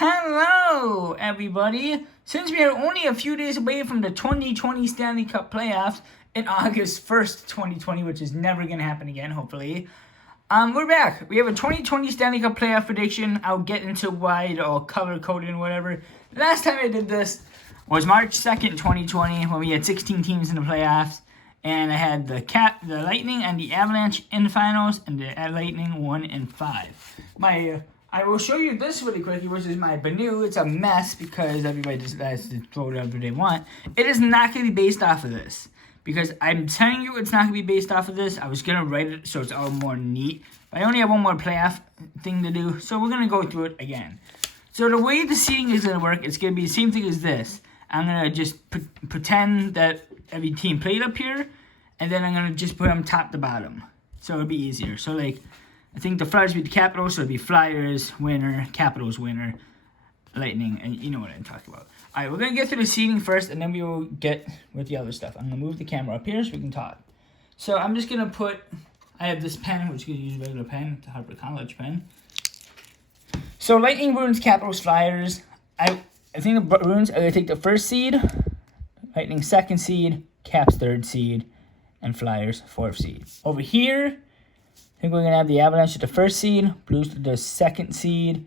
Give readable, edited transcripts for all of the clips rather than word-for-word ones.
Hello, everybody. Since we are only a few days away from the 2020 Stanley Cup playoffs in August 1st, 2020, which is never going to happen again, hopefully, we're back. We have a 2020 Stanley Cup playoff prediction. I'll get into why it all color-coded and whatever. The last time I did this was March 2nd, 2020, when we had 16 teams in the playoffs. And I had the Lightning and the Avalanche in the finals, and the Lightning 1 and 5. I will show you this really quickly, which is my Banu. It's a mess because everybody just likes to throw whatever they want. It is not going to be based off of this. Because I'm telling you it's not going to be based off of this. I was going to write it so it's all more neat. But I only have one more playoff thing to do. So we're going to go through it again. So the way the seeding is going to work, it's going to be the same thing as this. I'm going to just pretend that every team played up here. And then I'm going to just put them top to bottom. So it'll be easier. So like, I think the Flyers beat the Capitals, so it'll be Flyers, winner, Capitals, winner, Lightning, and you know what I'm talking about. All right, we're going to get through the seeding first, and then we will get with the other stuff. I'm going to move the camera up here so we can talk. So I'm just going to put, I have this pen, which is going to use a regular pen, the Harper College pen. So Lightning, Bruins, Capitals, Flyers. I think the Bruins are going to take the first seed, Lightning second seed, Caps third seed, and Flyers fourth seed. Over here, I think we're going to have the Avalanche at the first seed, Blues at the second seed.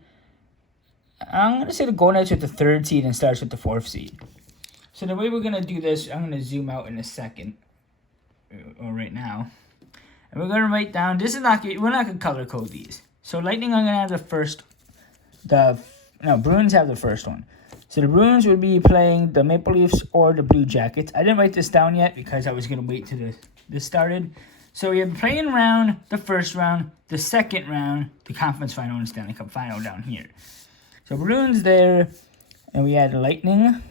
I'm going to say the Golden Knights with the third seed and Stars with the fourth seed. So the way we're going to do this, I'm going to zoom out in a second, or right now. And we're going to write down, we're not going to color code these. So Lightning, I'm going to have the first, Bruins have the first one. So the Bruins would be playing the Maple Leafs or the Blue Jackets. I didn't write this down yet because I was going to wait till this started. So we have playing round, the first round, the second round, the conference final, and Stanley Cup final down here. So Bruins there, and we had Lightning,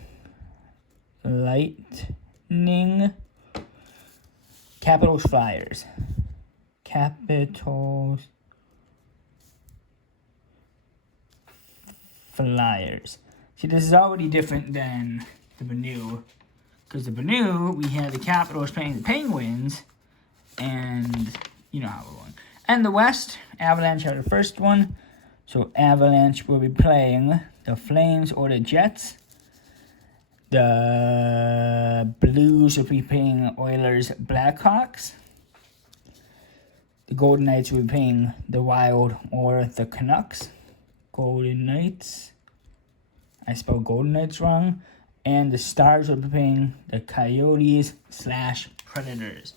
Capitals, Flyers, Capitals, Flyers. See, this is already different than the Banu, because the Banu, we had the Capitals playing the Penguins, and you know how we're going. And the West, Avalanche are the first one. So Avalanche will be playing the Flames or the Jets. The Blues will be playing Oilers, Blackhawks. The Golden Knights will be playing the Wild or the Canucks. Golden Knights. I spelled Golden Knights wrong. And the Stars will be playing the Coyotes / Predators.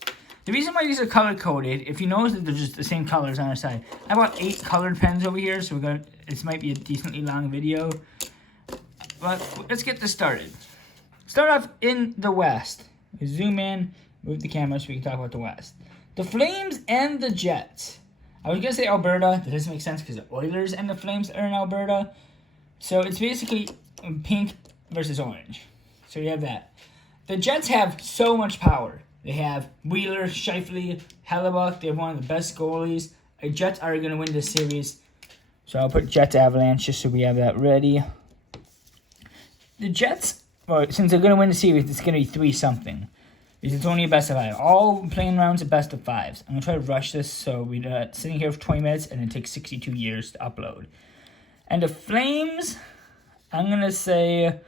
The reason why these are color-coded, if you notice that they're just the same colors on our side. I bought 8 colored pens over here, so this might be a decently long video. But let's get this started. Start off in the West. We zoom in, move the camera so we can talk about the West. The Flames and the Jets. I was going to say Alberta. That doesn't make sense because the Oilers and the Flames are in Alberta. So it's basically pink versus orange. So you have that. The Jets have so much power. They have Wheeler, Scheifele, Hellebuck. They have one of the best goalies. The Jets are going to win this series. So I'll put Jets Avalanche just so we have that ready. The Jets, well, since they're going to win the series, it's going to be 3-something. Because it's only a best of 5. All playing rounds are best of 5s. I'm going to try to rush this so we're sitting here for 20 minutes and it takes 62 years to upload. And the Flames, I'm going to say,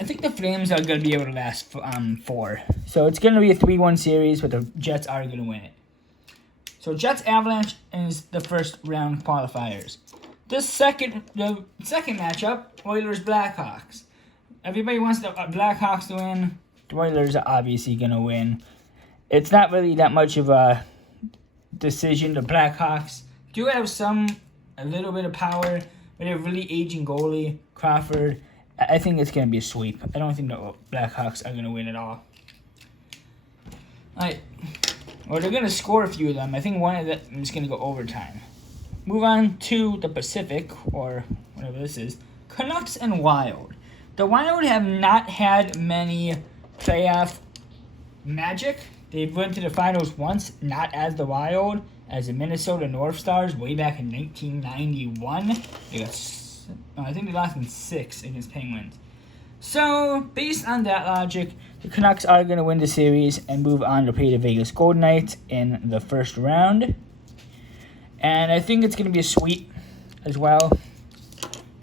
I think the Flames are going to be able to last 4. So it's going to be a 3-1 series, but the Jets are going to win it. So Jets Avalanche is the first round qualifiers. The second matchup, Oilers Blackhawks. Everybody wants the Blackhawks to win. The Oilers are obviously going to win. It's not really that much of a decision. The Blackhawks do have a little bit of power, but they have really aging goalie, Crawford. I think it's going to be a sweep. I don't think the Blackhawks are going to win at all. Alright. Well, they're going to score a few of them. I think one of them is going to go overtime. Move on to the Pacific, or whatever this is. Canucks and Wild. The Wild have not had many playoff magic. They've went to the finals once, not as the Wild, as the Minnesota North Stars way back in 1991. I think they lost in 6 against Penguins. So, based on that logic, the Canucks are going to win the series and move on to play the Vegas Golden Knights in the first round. And I think it's going to be a sweep as well.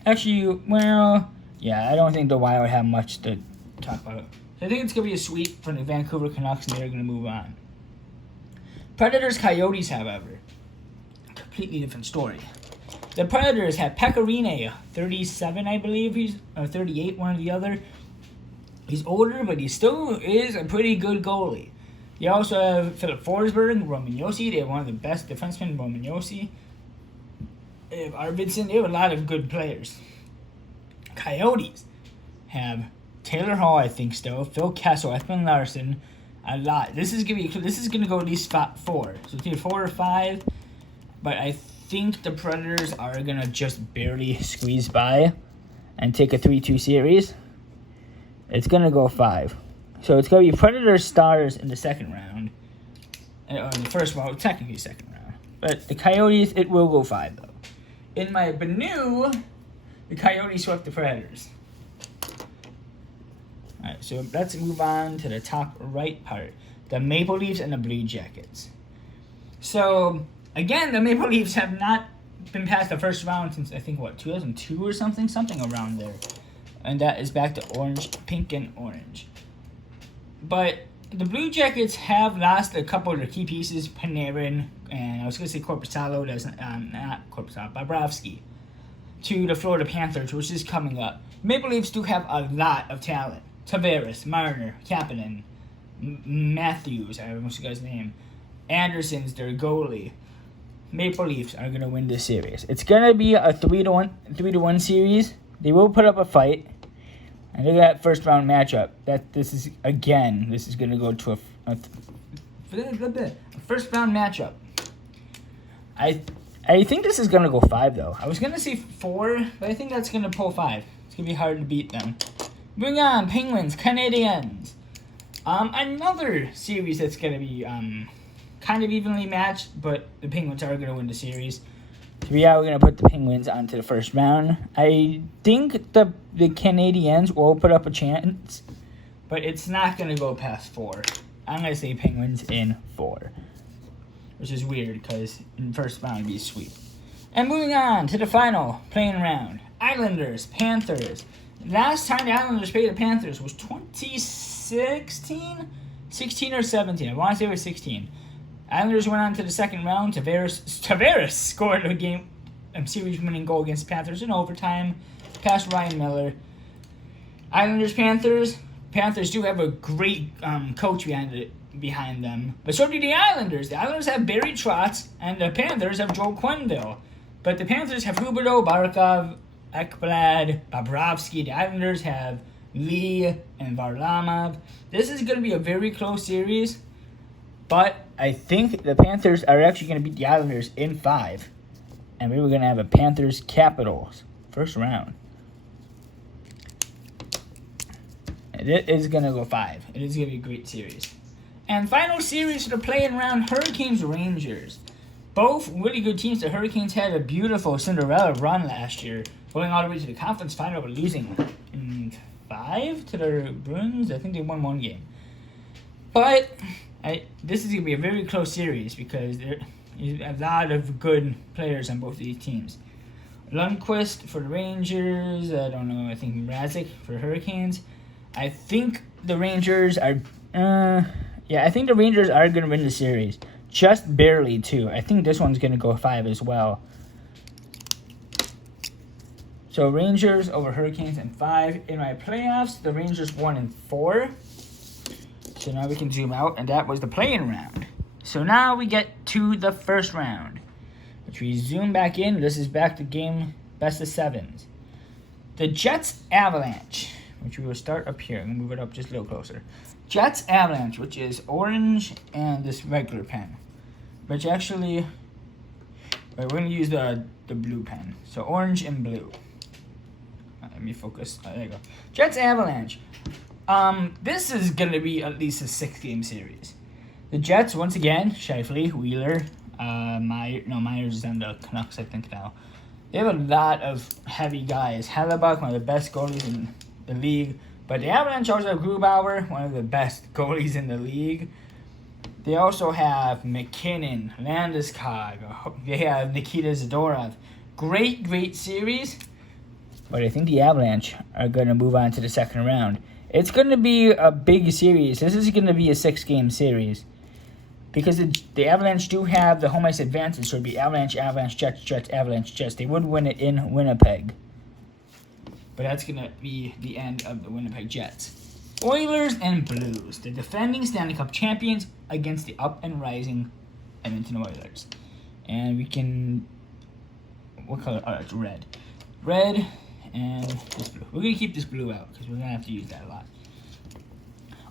Actually, well, yeah, I don't think the Wild have much to talk about. So I think it's going to be a sweep for the Vancouver Canucks, and they're going to move on. Predators Coyotes, however, completely different story. The Predators have Pecorine, 37, I believe he's, or 38, one or the other. He's older, but he still is a pretty good goalie. They also have Philip Forsberg, Roman Josi. They have one of the best defensemen, Roman Josi. They have Arvidsson. They have a lot of good players. Coyotes have Taylor Hall, I think, still. Phil Kessel, Espen Larson. A lot. This is gonna go at least 4. So it's either 4 or 5. But I think the Predators are gonna just barely squeeze by and take a 3-2 series. It's gonna go 5. So it's gonna be Predators Stars in the second round. Or in the first round, technically second round. But the Coyotes, it will go 5 though. In my Banu, the Coyotes swept the Predators. Alright, so let's move on to the top right part. The Maple Leafs and the Blue Jackets. So, again, the Maple Leafs have not been past the first round since, I think, 2002 or something? Something around there. And that is back to orange, pink and orange. But the Blue Jackets have lost a couple of their key pieces, Panarin, and I was going to say Korpisalo, that's not Korpisalo, Bobrovsky, to the Florida Panthers, which is coming up. Maple Leafs do have a lot of talent. Tavares, Marner, Kapanen, Matthews, I almost forgot his name. Anderson's their goalie. Maple Leafs are going to win this series. It's going to be a 3-1 series. They will put up a fight. And look at that first round matchup. This is going to go to a first round matchup. I think this is going to go 5 though. I was going to say 4, but I think that's going to pull 5. It's going to be hard to beat them. Moving on, Penguins, Canadiens. Another series that's going to be kind of evenly matched, but the Penguins are going to win the series. So yeah, we're going to put the Penguins onto the first round. I think the Canadiens will put up a chance, but it's not going to go past 4. I'm going to say Penguins in 4, which is weird because in first round it'd be a sweep. And moving on to the final playing round, Islanders, Panthers. Last time the Islanders played the Panthers was 2016? 16 or 17. I want to say it was 16. Islanders went on to the second round. Tavares scored a series-winning goal against Panthers in overtime, past Ryan Miller. Islanders, Panthers. Panthers do have a great coach behind them, but so do the Islanders. The Islanders have Barry Trotz, and the Panthers have Joel Quenneville. But the Panthers have Huberdeau, Barkov, Ekblad, Bobrovsky. The Islanders have Lee and Varlamov. This is going to be a very close series, but I think the Panthers are actually going to beat the Islanders in 5. And we were going to have a Panthers Capitals first round. And it is going to go 5. It is going to be a great series. And final series for the play-in round, Hurricanes Rangers. Both really good teams. The Hurricanes had a beautiful Cinderella run last year, going all the way to the conference final, but losing in 5 to the Bruins. I think they won 1 game. But this is going to be a very close series because there's a lot of good players on both of these teams. Lundqvist for the Rangers. I don't know. I think Mrazek for the Hurricanes. I think the Rangers are... I think the Rangers are going to win the series. Just barely, too. I think this one's going to go 5 as well. So Rangers over Hurricanes in 5. In my playoffs, the Rangers won in 4. So now we can zoom out, and that was the play-in round. So now we get to the first round, which we zoom back in. This is back to game best of 7s. The Jets Avalanche, which we will start up here. I'm going to move it up just a little closer. Jets Avalanche, which is orange and this regular pen. Which actually, we're going to use the blue pen. So orange and blue. Let me focus. There you go. Jets Avalanche. This is going to be at least a 6-game series. The Jets, once again, Scheifele, Wheeler, Myers is on the Canucks, I think, now. They have a lot of heavy guys. Hellebuck, one of the best goalies in the league. But the Avalanche also have Grubauer, one of the best goalies in the league. They also have McKinnon, Landeskog. They have Nikita Zadorov. Great series. But I think the Avalanche are going to move on to the second round. It's going to be a big series. This is going to be a 6-game series. Because the Avalanche do have the home ice advantage, so it would be Avalanche, Avalanche, Jets, Jets, Avalanche, Jets. They would win it in Winnipeg. But that's going to be the end of the Winnipeg Jets. Oilers and Blues, the defending Stanley Cup champions against the up-and-rising Edmonton Oilers. And we can... What color? Oh, it's red. Red and this blue. We're going to keep this blue out because we're going to have to use that a lot.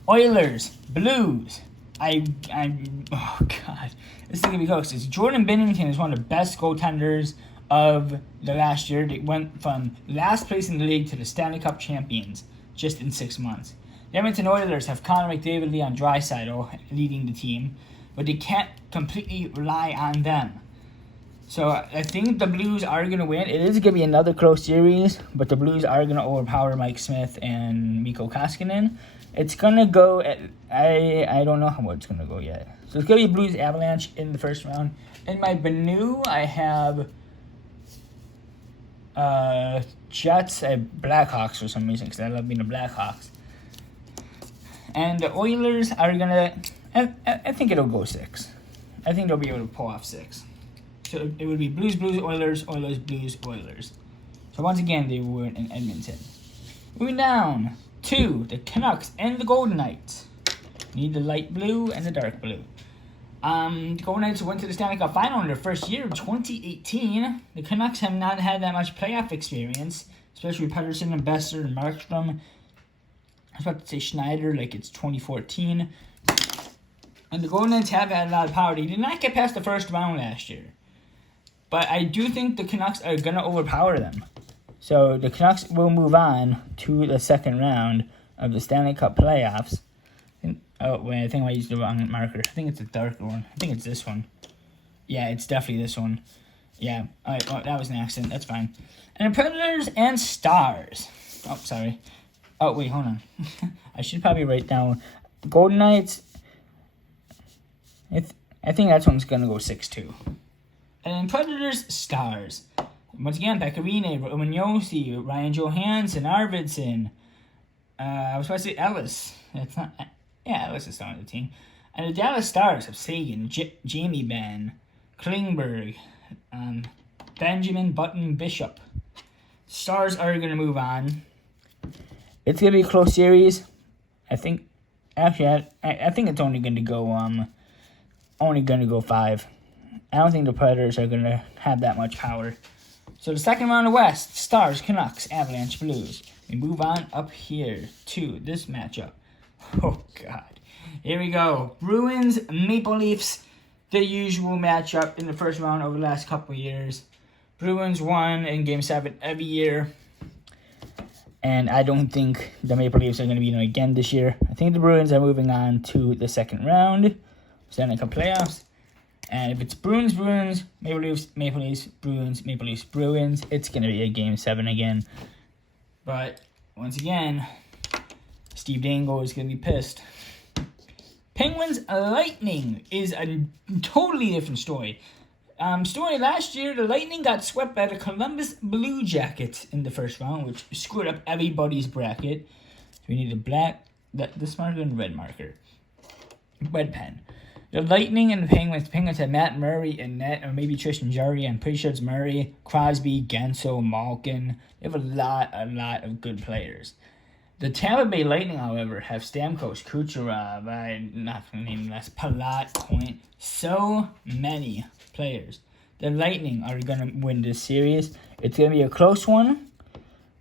Oilers, Blues. Oh, God. This is going to be close. Jordan Binnington is one of the best goaltenders of the last year. They went from last place in the league to the Stanley Cup champions just in 6 months. The Edmonton Oilers have Connor McDavid, Leon Draisaitl leading the team, but they can't completely rely on them. So I think the Blues are going to win. It is going to be another close series, but the Blues are going to overpower Mike Smith and Mikko Koskinen. It's going to go at, I don't know how it's going to go yet. So it's going to be Blues Avalanche in the first round. In my Banu, I have Jets and Blackhawks for some reason, because I love being the Blackhawks. And the Oilers are going to, I think it'll go 6. I think they'll be able to pull off 6. So it would be Blues, Blues, Oilers, Oilers, Blues, Oilers. So once again, they were in Edmonton. Moving down to the Canucks and the Golden Knights. Need the light blue and the dark blue. The Golden Knights went to the Stanley Cup Final in their first year, 2018. The Canucks have not had that much playoff experience, especially Pettersson and Besser and Markstrom. I was about to say Schneider, like it's 2014. And the Golden Knights have had a lot of power. They did not get past the first round last year. But I do think the Canucks are going to overpower them. So the Canucks will move on to the second round of the Stanley Cup playoffs. I think I used the wrong marker. I think it's a darker one. I think it's this one. Yeah, it's definitely this one. Yeah, all right, well, that was an accident. That's fine. And the Predators and Stars. Oh, sorry. Oh, wait, hold on. I should probably write down Golden Knights. I think that one's going to go 6-2. And then Predators, Stars. Once again, Pecorine, Roman Josi, Ryan Johansson, Arvidsson. I was supposed to say Ellis. That's not... Yeah, Ellis is still on the team. And the Dallas Stars have Sagan, Jamie Benn, Klingberg, Benjamin, Button, Bishop. Stars are going to move on. It's going to be a close series. I think... Actually, I think it's only going to go... Only going to go 5. I don't think the Predators are going to have that much power. So the second round of West, Stars, Canucks, Avalanche, Blues. We move on up here to this matchup. Oh, God. Here we go. Bruins, Maple Leafs, the usual matchup in the first round over the last couple of years. Bruins won in Game 7 every year. And I don't think the Maple Leafs are going to beat them again this year. I think the Bruins are moving on to the second round. Stanley Cup playoffs. And if it's Bruins, Maple Leafs, Bruins, Maple Leafs, Bruins, it's going to be a Game 7 again. But, once again, Steve Dangle is going to be pissed. Penguins Lightning is a totally different story. Story last year, the Lightning got swept by the Columbus Blue Jackets in the first round, which screwed up everybody's bracket. So we need a black, this marker and red marker. Red pen. The Lightning and the Penguins have Matt Murray in net, or maybe Tristan Jarry. I'm pretty sure it's Murray, Crosby, Gensel, Malkin. They have a lot of good players. The Tampa Bay Lightning, however, have Stamkos, Kucherov, I'm not going to name less, Palat, Point. So many players. The Lightning are going to win this series. It's going to be a close one.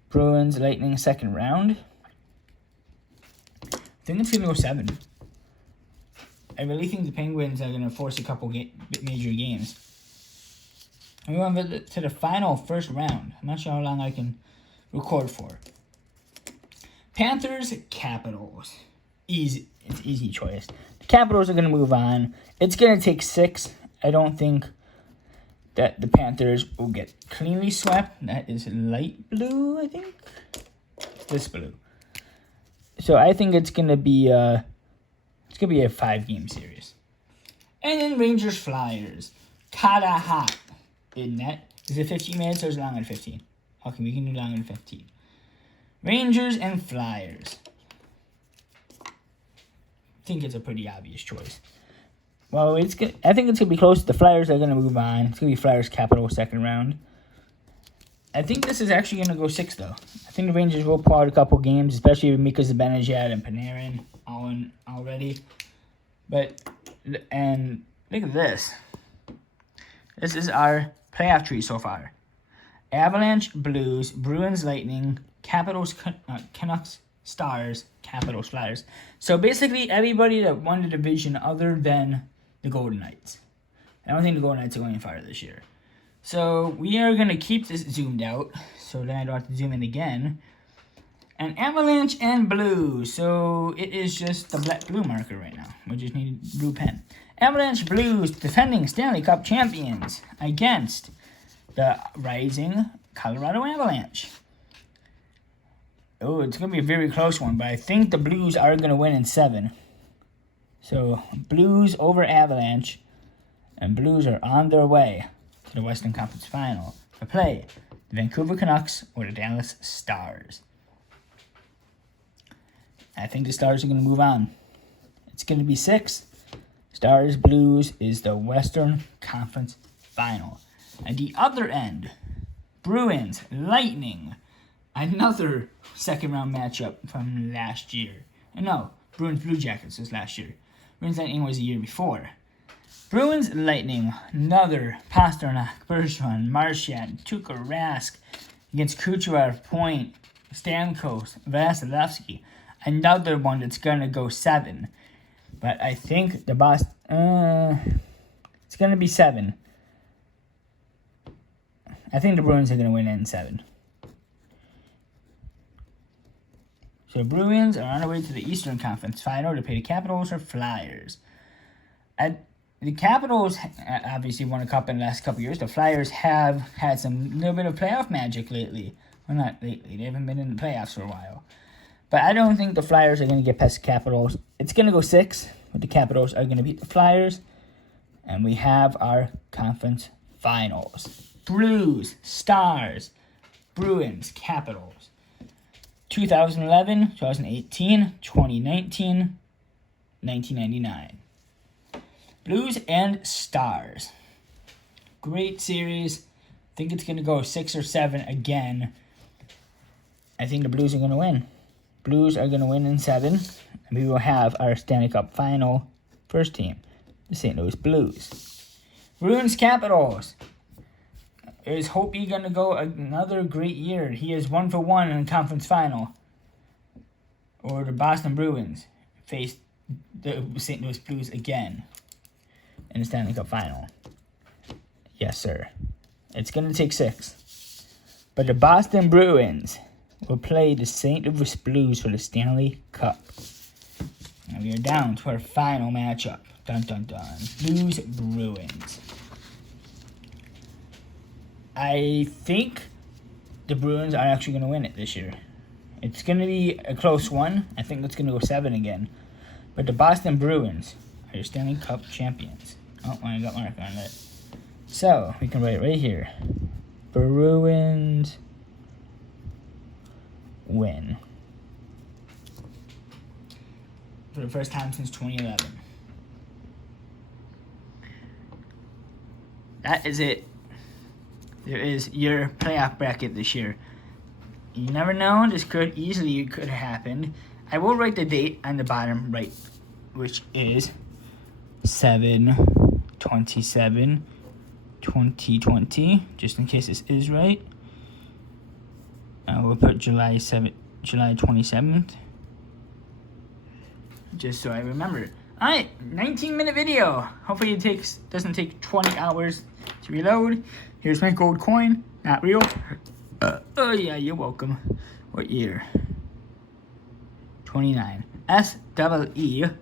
Bruins, Lightning, second round. I think it's going to go 7. I really think the Penguins are going to force a couple major games. And we went to the final first round. I'm not sure how long I can record for. Panthers, Capitals. Easy. It's easy choice. The Capitals are going to move on. It's going to take 6. I don't think that the Panthers will get cleanly swept. That is light blue, I think. This blue. So I think it's going to be a 5-game series. And then Rangers, Flyers. Kada hot in net. Is it 15 minutes or is it longer than 15? Okay, we can do longer than 15. Rangers and Flyers. I think it's a pretty obvious choice. Well, I think it's gonna be close. The Flyers are gonna move on. It's gonna be Flyers Capitals second round. I think this is actually gonna go 6 though. I think the Rangers will pull out a couple games, especially with Mika Zibanejad and Panarin all in already. And look at this. This is our playoff tree so far. Avalanche, Blues, Bruins, Lightning, Capitals, Canucks, Stars, Capitals, Flyers. So basically everybody that won the division other than the Golden Knights. I don't think the Golden Knights are going far this year. So we are going to keep this zoomed out so then I don't have to zoom in again. And Avalanche and Blues. So it is just the blue marker right now. We just need a blue pen. Avalanche Blues defending Stanley Cup champions against the rising Colorado Avalanche. Oh, it's going to be a very close one, but I think the Blues are going to win in 7. So Blues over Avalanche, and Blues are on their way to the Western Conference Final to play the Vancouver Canucks or the Dallas Stars. I think the Stars are going to move on. It's going to be 6. Stars Blues is the Western Conference Final. At the other end, Bruins Lightning, another second round matchup from last year. No, Bruins Blue Jackets was last year. Bruins Lightning was the year before. Bruins Lightning, another Pasternak, Bergeron, Marchand, Tuukka Rask against Kucherov, Point, Stamkos, Vasilevsky. Another one that's going to go 7. But I think the Boston, it's going to be 7. I think the Bruins are going to win it in 7. So the Bruins are on their way to the Eastern Conference Final to play the Capitals or Flyers. The Capitals obviously won a cup in the last couple years. The Flyers have had some little bit of playoff magic lately. Well, not lately. They haven't been in the playoffs for a while. But I don't think the Flyers are going to get past the Capitals. It's going to go 6, but the Capitals are going to beat the Flyers. And we have our conference finals. Blues, Stars, Bruins, Capitals. 2011, 2018, 2019, 1999. Blues and Stars. Great series. I think it's going to go 6 or 7 again. I think the Blues are going to win. Blues are going to win in 7. And we will have our Stanley Cup Final first team, the St. Louis Blues. Bruins, Capitals. Is Hopi going to go another great year? He is 1-for-1 in the conference final. Or the Boston Bruins face the St. Louis Blues again in the Stanley Cup Final. Yes, sir. It's going to take 6. But the Boston Bruins will play the St. Louis Blues for the Stanley Cup. And we are down to our final matchup. Dun, dun, dun. Blues, Bruins. I think the Bruins are actually going to win it this year. It's going to be a close one. I think it's going to go 7 again. But the Boston Bruins are your Stanley Cup champions. Oh, I got mark on it. So, we can write it right here. Bruins win. For the first time since 2011. That is it. There is your playoff bracket this year. You never know. This could have happened. I will write the date on the bottom right, which is 7/27/2020, just in case this is right. I will put July 27th, just so I remember it. Alright, 19-minute video. Hopefully it doesn't take 20 hours to reload. Here's my gold coin. Not real. Oh yeah, you're welcome. What year? 29. SEEYA.